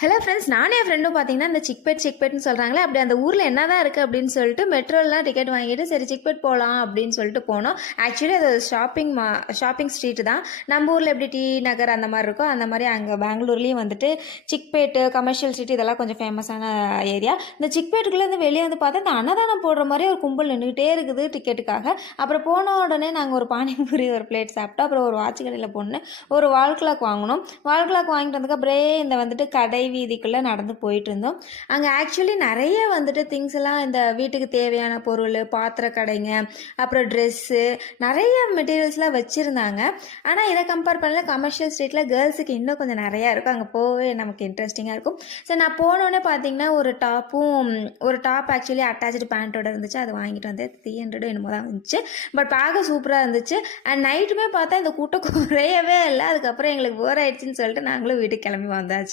Hello friends, நானும் என் ஃப்ரெண்டும் பார்த்தீங்கன்னா இந்த சிக்பேட்னு சொல்கிறாங்களே, அப்படி அந்த ஊரில் என்ன தான் இருக்குது அப்படின்னு சொல்லிட்டு மெட்ரோலாம் டிக்கெட் வாங்கிட்டு சரி சிக்பேட் போகலாம் அப்படின்னு சொல்லிட்டு போனோம். ஆக்சுவலி அது ஷாப்பிங் ஸ்ட்ரீட் தான். நம்ம ஊரில் எப்படி டி நகர் அந்த மாதிரி இருக்கோ அந்த மாதிரி அங்கே பெங்களூர்லேயும் வந்துட்டு சிக்பேட்டு, கமர்ஷியல் ஸ்ட்ரீட் இதெல்லாம் கொஞ்சம் ஃபேமஸான ஏரியா. இந்த சிக்பேட்டுக்குள்ளேருந்து வெளியே வந்து பார்த்தா இந்த அன்னதானம் போடுற மாதிரி ஒரு கும்பல் நின்றுக்கிட்டே இருக்குது டிக்கெட்டுக்காக. அப்புறம் போன உடனே நாங்கள் ஒரு பானிபூரி ஒரு பிளேட் சாப்பிட்டோம். அப்புறம் ஒரு வாட்ச் கடையில் போனேன், ஒரு வால் கிளாக் வாங்கினோம். வால் கிளாக் வாங்கிட்டு வந்ததுக்கப்புறே இந்த வந்துட்டு கடை வீதிக்குள்ளே நடந்து போயிட்டு இருந்தோம். அங்கே ஆக்சுவலி நிறைய வந்துட்டு திங்ஸ் எல்லாம் இந்த வீட்டுக்கு தேவையான பொருள், பாத்திர கடைங்க, அப்புறம் ட்ரெஸ்ஸு, நிறைய மெட்டீரியல்ஸ்லாம் வச்சுருந்தாங்க. ஆனால் இதை கம்பேர் பண்ணல கமர்ஷியல் ஸ்ட்ரீட்டில் கேர்ள்ஸுக்கு இன்னும் கொஞ்சம் நிறையா இருக்கும். அங்கே போகவே நமக்கு இன்ட்ரெஸ்டிங்காக இருக்கும். ஸோ நான் போனோடனே பார்த்தீங்கன்னா ஒரு டாப் ஆக்சுவலி அட்டாச்சு பேண்ட்டோட இருந்துச்சு. அது வாங்கிட்டு வந்து 300 என்னமோ தான் இருந்துச்சு. பட் பார்க்க சூப்பராக இருந்துச்சு. அண்ட் நைட்டுமே பார்த்தா இந்த கூட்டம் குறையவே இல்லை. அதுக்கப்புறம் எங்களுக்கு போர் ஆயிடுச்சுன்னு சொல்லிட்டு நாங்களும் வீட்டுக்கு கிளம்பி வந்தாச்சு.